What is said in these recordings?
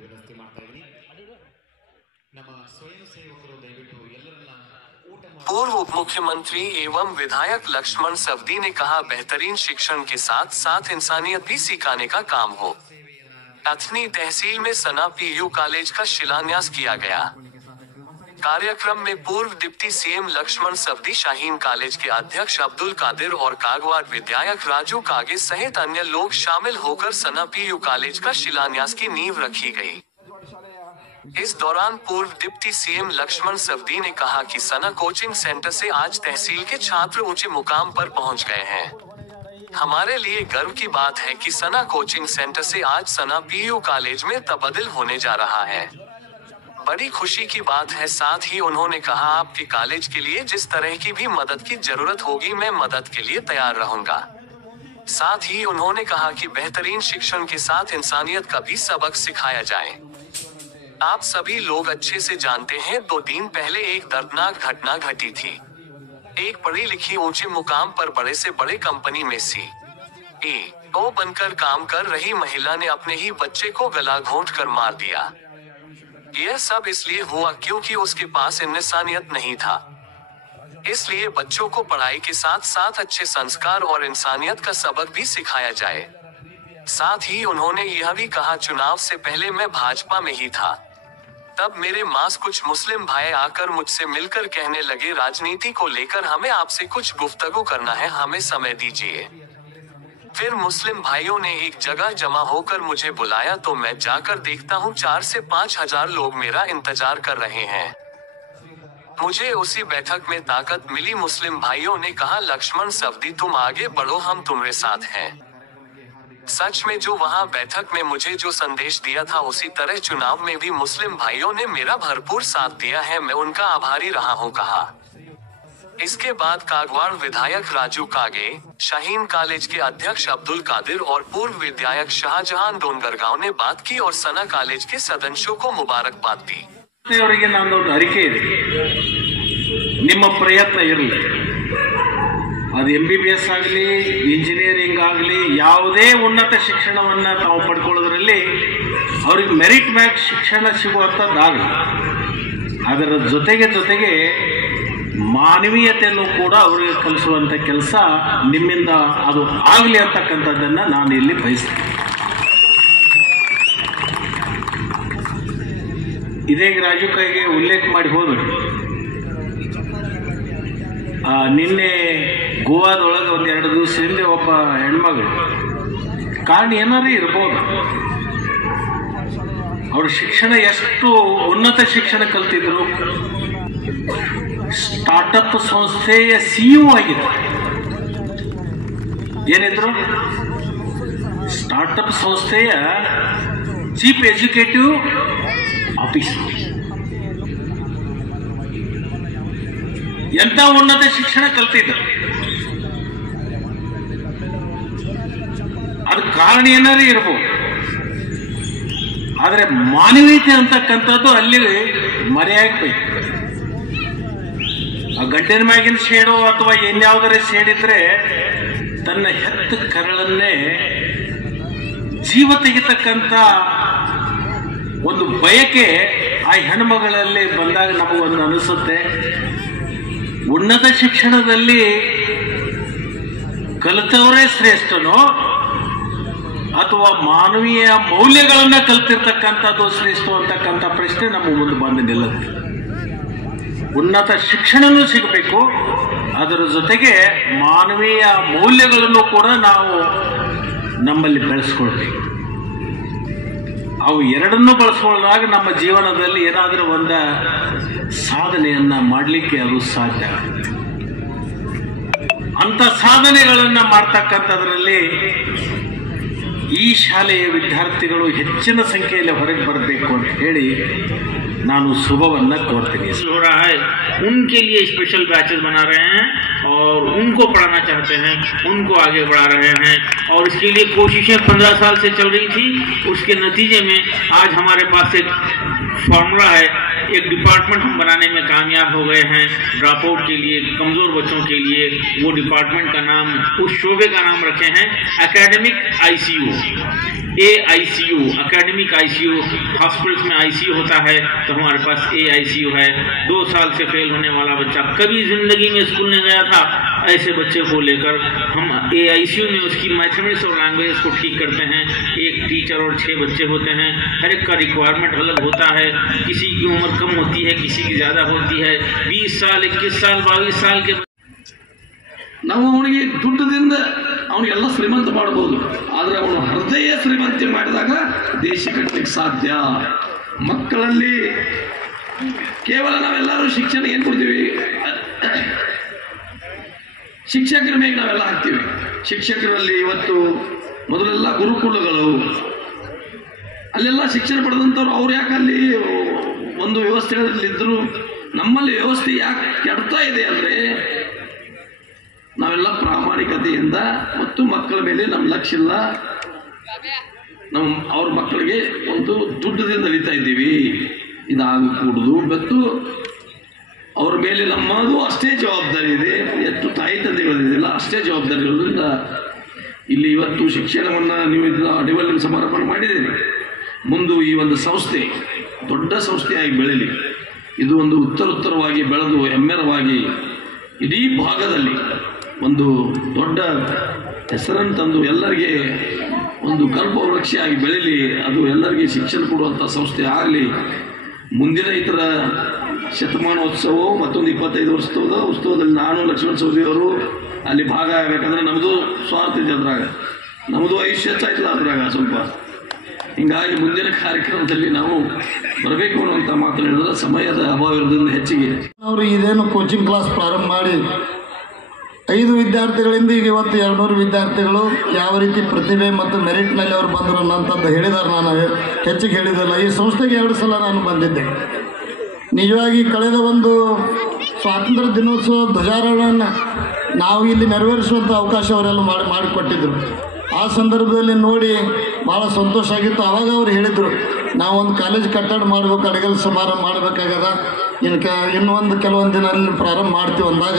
ವಿನಂತಿ ಮಾಡ್ತಾ ಇದ್ದೀನಿ. ನಮ್ಮ ಸ್ವಯಂ ಸೇವಕರು ದಯವಿಟ್ಟು ಎಲ್ಲರನ್ನ पूर्व उप मुख्यमंत्री एवं विधायक लक्ष्मण सवदी ने कहा, बेहतरीन शिक्षण के साथ साथ इंसानियत भी सिखाने का काम हो। अथनी तहसील में सना पीयू कॉलेज का शिलान्यास किया गया। कार्यक्रम में पूर्व deputy CM Laxman Savadi, Shaheen college के अध्यक्ष अब्दुल कादिर और कागवाड़ विधायक राजू कागे सहित अन्य लोग शामिल होकर सना पीयू कॉलेज का शिलान्यास की नींव रखी गई। इस दौरान पूर्व डिप्टी सीएम लक्ष्मण सवदी ने कहा कि सना कोचिंग सेंटर से आज तहसील के छात्र ऊंचे मुकाम पर पहुंच गए हैं। हमारे लिए गर्व की बात है कि सना कोचिंग सेंटर से आज सना पीयू कॉलेज में तब्दील होने जा रहा है। बड़ी खुशी की बात है। साथ ही उन्होंने कहा, आपके कॉलेज के लिए जिस तरह की भी मदद की जरूरत होगी मैं मदद के लिए तैयार रहूंगा। साथ ही उन्होंने कहा कि बेहतरीन शिक्षण के साथ इंसानियत का भी सबक सिखाया जाए। आप सभी लोग अच्छे से जानते हैं, 2 दिन पहले एक दर्दनाक घटना घटी थी। एक पढ़ी लिखी ऊंचे मुकाम पर बड़े से बड़े कंपनी में CEO बनकर काम कर रही महिला ने अपने ही बच्चे को गला घोंट कर मार दिया। यह सब इसलिए हुआ क्योंकि उसके पास इंसानियत नहीं था। इसलिए बच्चों को पढ़ाई के साथ साथ अच्छे संस्कार और इंसानियत का सबक भी सिखाया जाए। साथ ही उन्होंने यह भी कहा, चुनाव से पहले मैं भाजपा में ही था, तब मेरे मास कुछ मुस्लिम भाई आकर मुझसे मिलकर कहने लगे, राजनीति को लेकर हमें आपसे कुछ गुफ्तगू करना है, हमें समय दीजिए। फिर मुस्लिम भाइयों ने एक जगह जमा होकर मुझे बुलाया तो मैं जाकर देखता हूँ 4 से 5 हजार लोग मेरा इंतजार कर रहे हैं। मुझे उसी बैठक में ताकत मिली। मुस्लिम भाइयों ने कहा, लक्ष्मण सवदी तुम आगे बढ़ो, हम तुम्हारे साथ हैं। सच में जो वहाँ बैठक में मुझे जो संदेश दिया था उसी तरह चुनाव में भी मुस्लिम भाइयों ने मेरा भरपूर साथ दिया है, मैं उनका आभारी रहा हूँ, कहा। इसके बाद कागवाड़ विधायक राजू कागे, शाहीन कॉलेज के अध्यक्ष अब्दुल कादिर और पूर्व विधायक शाहजहां डोंगरगांव ने बात की और सना कॉलेज के सदस्यों को मुबारकबाद दी। नानೊಂದು ಅರಿಕೆ ಇದೆ, ನಿಮ್ಮ ಪ್ರಯತ್ನ ಇರಲಿ, ಅದು MBBS ಆಗಲಿ ಇಂಜಿನಿಯರಿಂಗ್ ಆಗಲಿ ಯಾವುದೇ ಉನ್ನತ ಶಿಕ್ಷಣವನ್ನು ತಾವು ಪಡ್ಕೊಳ್ಳೋದ್ರಲ್ಲಿ ಅವ್ರಿಗೆ ಮೆರಿಟ್ ಮ್ಯಾಚ್ ಶಿಕ್ಷಣ ಸಿಗುವಂಥದ್ದಾಗಲಿ, ಅದರ ಜೊತೆಗೆ ಮಾನವೀಯತೆಯನ್ನು ಕೂಡ ಅವರಿಗೆ ಕಲಿಸುವಂಥ ಕೆಲಸ ನಿಮ್ಮಿಂದ ಅದು ಆಗಲಿ ಅಂತಕ್ಕಂಥದ್ದನ್ನು ನಾನು ಇಲ್ಲಿ ಬಯಸ್ತೇನೆ. ಇದೇ ರಾಜು ಕೈಗೆ ಉಲ್ಲೇಖ ಮಾಡಿ ಹೋದರು, ನಿನ್ನೆ ಗೋವಾದೊಳಗೆ 1-2 ದಿವಸ ಹಿಂದೆ ಒಬ್ಬ ಹೆಣ್ಮಗಳು, ಕಾರಣ ಏನಾರು ಇರ್ಬೋದು, ಅವ್ರ ಶಿಕ್ಷಣ ಎಷ್ಟು ಉನ್ನತ ಶಿಕ್ಷಣ ಕಲ್ತಿದ್ರು, ಸ್ಟಾರ್ಟಪ್ ಸಂಸ್ಥೆಯ CEO ಆಗಿದ್ರು. ಏನಿದ್ರು? ಸ್ಟಾರ್ಟಪ್ ಸಂಸ್ಥೆಯ ಚೀಫ್ ಎಕ್ಸಿಕ್ಯೂಟಿವ್ ಆಫೀಸರ್. ಎಂತ ಉನ್ನತ ಶಿಕ್ಷಣ ಕಲ್ತಿದ್ರು. ಅದಕ್ಕೆ ಕಾರಣ ಏನಾರು ಇರ್ಬೋದು, ಆದರೆ ಮಾನವೀಯತೆ ಅಂತಕ್ಕಂಥದ್ದು ಅಲ್ಲಿ ಮರೆಯಾಗಬೇಕು. ಆ ಗಡ್ಡಿನ ಮ್ಯಾಗಿನ ಶೇಡೋ ಅಥವಾ ಇನ್ಯಾವುದರ ಶೇಡಿದ್ರೆ ತನ್ನ ಹೆತ್ತ ಕರಳನ್ನೇ ಜೀವ ತೆಗಿತಕ್ಕಂಥ ಒಂದು ಬಯಕೆ ಆ ಹೆಣ್ಮಗಳಲ್ಲಿ ಬಂದಾಗ ನಮಗೊಂದು ಅನಿಸುತ್ತೆ, ಉನ್ನತ ಶಿಕ್ಷಣದಲ್ಲಿ ಕಲಿತವರೇ ಶ್ರೇಷ್ಠನೋ ಅಥವಾ ಮಾನವೀಯ ಮೌಲ್ಯಗಳನ್ನ ಕಲ್ತಿರ್ತಕ್ಕಂಥದ್ದು ಶ್ರೇಷ್ಠ ಅಂತಕ್ಕಂಥ ಪ್ರಶ್ನೆ ನಮ್ಮ ಮುಂದೆ ಬಂದು ನಿಲ್ಲುತ್ತೆ. ಉನ್ನತ ಶಿಕ್ಷಣನೂ ಸಿಗಬೇಕು, ಅದರ ಜೊತೆಗೆ ಮಾನವೀಯ ಮೌಲ್ಯಗಳನ್ನು ಕೂಡ ನಾವು ನಮ್ಮಲ್ಲಿ ಬೆಳೆಸ್ಕೊಳ್ಬೇಕು. ಅವು ಎರಡನ್ನೂ ಬಳಸ್ಕೊಳ್ಳುವಾಗ ನಮ್ಮ ಜೀವನದಲ್ಲಿ ಏನಾದರೂ ಒಂದು ಸಾಧನೆಯನ್ನ ಮಾಡಲಿಕ್ಕೆ ಅದು ಸಾಧ್ಯ. ಅಂತ ಸಾಧನೆಗಳನ್ನು ಮಾಡ್ತಕ್ಕಂಥದ್ರಲ್ಲಿ ಈ ಶಾಲೆಯ ವಿದ್ಯಾರ್ಥಿಗಳು ಹೆಚ್ಚಿನ ಸಂಖ್ಯೆಯಲ್ಲಿ ಹೊರಗೆ ಬರಬೇಕು ಅಂತ ಹೇಳಿ ನಾನು ಶುಭವನ್ನ ಕೋರ್ತೀನಿ. हो रहा है उनके लिए स्पेशल बैचेस बना रहे हैं और उनको पढ़ाना चाहते हैं, उनको आगे बढ़ा रहे हैं और इसके लिए कोशिशें 15 साल से चल रही थी। उसके नतीजे में आज हमारे पास एक फॉर्मूला है, एक डिपार्टमेंट हम बनाने में कामयाब हो गए हैं। ड्रॉप आउट के लिए, कमज़ोर बच्चों के लिए वो डिपार्टमेंट का नाम, उस शोबे का नाम रखे हैं academic ICU। AICU, academic ICU, hospitals में ICU होता है, तो हमारे पास AICU है। 2 साल से फेल होने वाला बच्चा कभी जिंदगी में स्कूल नहीं गया था, ऐसे बच्चे को लेकर हम AICU में उसकी मैथमेटिक्स और लैंग्वेज को ठीक करते हैं। एक टीचर और 6 बच्चे होते हैं, हर एक का रिक्वायरमेंट अलग होता है, किसी की उम्र कम होती है, किसी की ज़्यादा होती है। 20 साल 21 साल 22 साल के ನಾವು ಅವನಿಗೆ ದುಡ್ಡದಿಂದ ಅವನಿಗೆಲ್ಲ ಶ್ರೀಮಂತ ಮಾಡಬಹುದು, ಆದರೆ ಅವನು ಹೃದಯ ಶ್ರೀಮಂತಿ ಮಾಡಿದಾಗ ದೇಶ ಕಟ್ಟಲಿಕ್ಕೆ ಸಾಧ್ಯ. ಮಕ್ಕಳಲ್ಲಿ ಕೇವಲ ನಾವೆಲ್ಲರೂ ಶಿಕ್ಷಣ ಏನು ಕೊಡ್ತೀವಿ, ಶಿಕ್ಷಕರ ಮೇಲೆ ನಾವೆಲ್ಲ ಹಾಕ್ತೀವಿ. ಶಿಕ್ಷಕರಲ್ಲಿ ಇವತ್ತು ಮೊದಲೆಲ್ಲ ಗುರುಕುಲಗಳು, ಅಲ್ಲೆಲ್ಲ ಶಿಕ್ಷಣ ಪಡೆದಂಥವ್ರು ಅವ್ರು ಯಾಕೆ ಅಲ್ಲಿ ಒಂದು ವ್ಯವಸ್ಥೆಗಳಲ್ಲಿದ್ದರು. ನಮ್ಮಲ್ಲಿ ವ್ಯವಸ್ಥೆ ಯಾಕೆ ಕೆಡ್ತಾ ಇದೆ ಅಂದರೆ ನಾವೆಲ್ಲ ಪ್ರಾಮಾಣಿಕತೆಯಿಂದ ಮತ್ತು ಮಕ್ಕಳ ಮೇಲೆ ನಮ್ಮ ಲಕ್ಷ್ಯ ಇಲ್ಲ, ನಾವು ಅವ್ರ ಮಕ್ಕಳಿಗೆ ಒಂದು ದುಡ್ಡದಿಂದ ಅಳಿತಾ ಇದ್ದೀವಿ. ಇದಾಗಕೂಡದು. ಮತ್ತು ಅವ್ರ ಮೇಲೆ ನಮ್ಮದು ಅಷ್ಟೇ ಜವಾಬ್ದಾರಿ ಇದೆ, ಎಷ್ಟು ತಾಯಿ ತಂದೆಗಳಿದೆಯಲ್ಲ ಅಷ್ಟೇ ಜವಾಬ್ದಾರಿ ಇರೋದ್ರಿಂದ ಇಲ್ಲಿ ಇವತ್ತು ಶಿಕ್ಷಣವನ್ನು ನೀವು ಇದನ್ನ ಡೆವಲಪ್ಮೆಂಟ್ ಸಮಾರಂಭ ಮಾಡಿದ್ದೀರಿ. ಮುಂದೆ ಈ ಒಂದು ಸಂಸ್ಥೆ ದೊಡ್ಡ ಸಂಸ್ಥೆಯಾಗಿ ಬೆಳೀಲಿ, ಇದು ಒಂದು ಉತ್ತರೋತ್ತರವಾಗಿ ಬೆಳೆದು ಹೆಮ್ಮೆರವಾಗಿ ಇಡೀ ಭಾಗದಲ್ಲಿ ಒಂದು ದೊಡ್ಡ ಹೆಸರನ್ನು ತಂದು ಎಲ್ಲರಿಗೆ ಒಂದು ಕಲ್ಪವೃಕ್ಷಿಯಾಗಿ ಬೆಳೀಲಿ, ಅದು ಎಲ್ಲರಿಗೆ ಶಿಕ್ಷಣ ಕೊಡುವಂಥ ಸಂಸ್ಥೆ ಆಗಲಿ. ಮುಂದಿನ ಇತರ ಶತಮಾನೋತ್ಸವ ಮತ್ತೊಂದು 25 ವರ್ಷದ ಉತ್ಸವದಲ್ಲಿ ನಾನು ಲಕ್ಷ್ಮಣ ಸವದಿಯವರು ಅಲ್ಲಿ ಭಾಗ ಆಗಬೇಕಂದ್ರೆ ನಮ್ಮದು ಸ್ವಾರ್ಥ ಇದೆ, ಅದ್ರಾಗ ನಮ್ಮದು ಆಯುಷ್ಯ ಹೆಚ್ಚಾಯ್ತಲ್ಲ ಅದ್ರಾಗ ಸ್ವಲ್ಪ. ಹೀಗಾಗಿ ಮುಂದಿನ ಕಾರ್ಯಕ್ರಮದಲ್ಲಿ ನಾವು ಬರಬೇಕು ಅನ್ನುವಂಥ ಮಾತು ಹೇಳಿದ್ರೆ ಸಮಯದ ಅಭಾವ ಇರೋದ್ರಿಂದ ಹೆಚ್ಚಿಗೆ ಅವರು ಇದೇನು ಕೋಚಿಂಗ್ ಕ್ಲಾಸ್ ಪ್ರಾರಂಭ ಮಾಡಿ 5 ವಿದ್ಯಾರ್ಥಿಗಳಿಂದ ಈಗ ಇವತ್ತು 200 ವಿದ್ಯಾರ್ಥಿಗಳು ಯಾವ ರೀತಿ ಪ್ರತಿಭೆ ಮತ್ತು ಮೆರಿಟ್ನಲ್ಲಿ ಅವರು ಬಂದರು ಅನ್ನೋಂಥದ್ದು ಹೇಳಿದ್ದಾರೆ. ನಾನು ಹೆಚ್ಚಿಗೆ ಹೇಳಿದಲ್ಲ, ಈ ಸಂಸ್ಥೆಗೆ 2 ಸಲ ನಾನು ಬಂದಿದ್ದೆ. ನಿಜವಾಗಿ ಕಳೆದ ಒಂದು ಸ್ವಾತಂತ್ರ್ಯ ದಿನೋತ್ಸವ ಧ್ವಜಾರೋಹಣವನ್ನು ನಾವು ಇಲ್ಲಿ ನೆರವೇರಿಸುವಂಥ ಅವಕಾಶ ಅವರೆಲ್ಲ ಮಾಡಿಕೊಟ್ಟಿದ್ದರು. ಆ ಸಂದರ್ಭದಲ್ಲಿ ನೋಡಿ ಭಾಳ ಸಂತೋಷ ಆಗಿತ್ತು. ಆವಾಗ ಅವರು ಹೇಳಿದರು, ನಾವೊಂದು ಕಾಲೇಜ್ ಕಟ್ಟಡ ಮಾಡಬೇಕು, ಅಡುಗೆ ಸಮಾರಂಭ ಮಾಡಬೇಕಾಗದ, ಇನ್ನೂ ಕೆಲವೊಂದು ದಿನ ಅಲ್ಲಿ ಪ್ರಾರಂಭ ಮಾಡ್ತೀವಿ ಅಂದಾಗ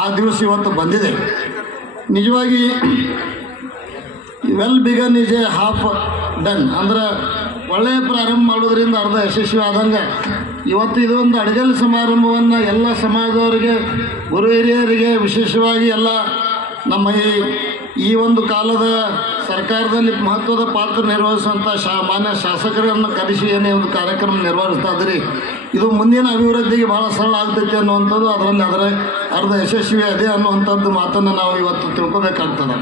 ಆ ದಿವಸ ಇವತ್ತು ಬಂದಿದೆ. ನಿಜವಾಗಿ well begun is a half done, ಅಂದ್ರೆ ಒಳ್ಳೆಯ ಪ್ರಾರಂಭ ಮಾಡೋದ್ರಿಂದ ಅರ್ಧ ಯಶಸ್ವಿ ಆದಂಗೆ ಇವತ್ತು ಇದೊಂದು ಅಡುಗೆ ಸಮಾರಂಭವನ್ನು ಎಲ್ಲ ಸಮಾಜದವರಿಗೆ, ಗುರು ಹಿರಿಯರಿಗೆ, ವಿಶೇಷವಾಗಿ ಎಲ್ಲ ನಮ್ಮ ಈ ಒಂದು ಕಾಲದ ಸರ್ಕಾರದಲ್ಲಿ ಮಹತ್ವದ ಪಾತ್ರ ನಿರ್ವಹಿಸುವಂಥ ಮಾನ್ಯ ಶಾಸಕರನ್ನು ಕರೆಸಿ ಏನೇ ಒಂದು ಕಾರ್ಯಕ್ರಮ ನಿರ್ವಹಿಸ್ತಾ ಇದ್ರಿ, ಇದು ಮುಂದಿನ ಅಭಿವೃದ್ಧಿಗೆ ಭಾಳ ಸರಳ ಆಗ್ತೈತೆ ಅನ್ನುವಂಥದ್ದು, ಅದರಲ್ಲಿ ಅರ್ಧ ಯಶಸ್ವಿ ಅದೇ ಅನ್ನುವಂಥದ್ದು ಮಾತನ್ನು ನಾವು ಇವತ್ತು ತಿಳ್ಕೊಬೇಕಾಗ್ತದೆ.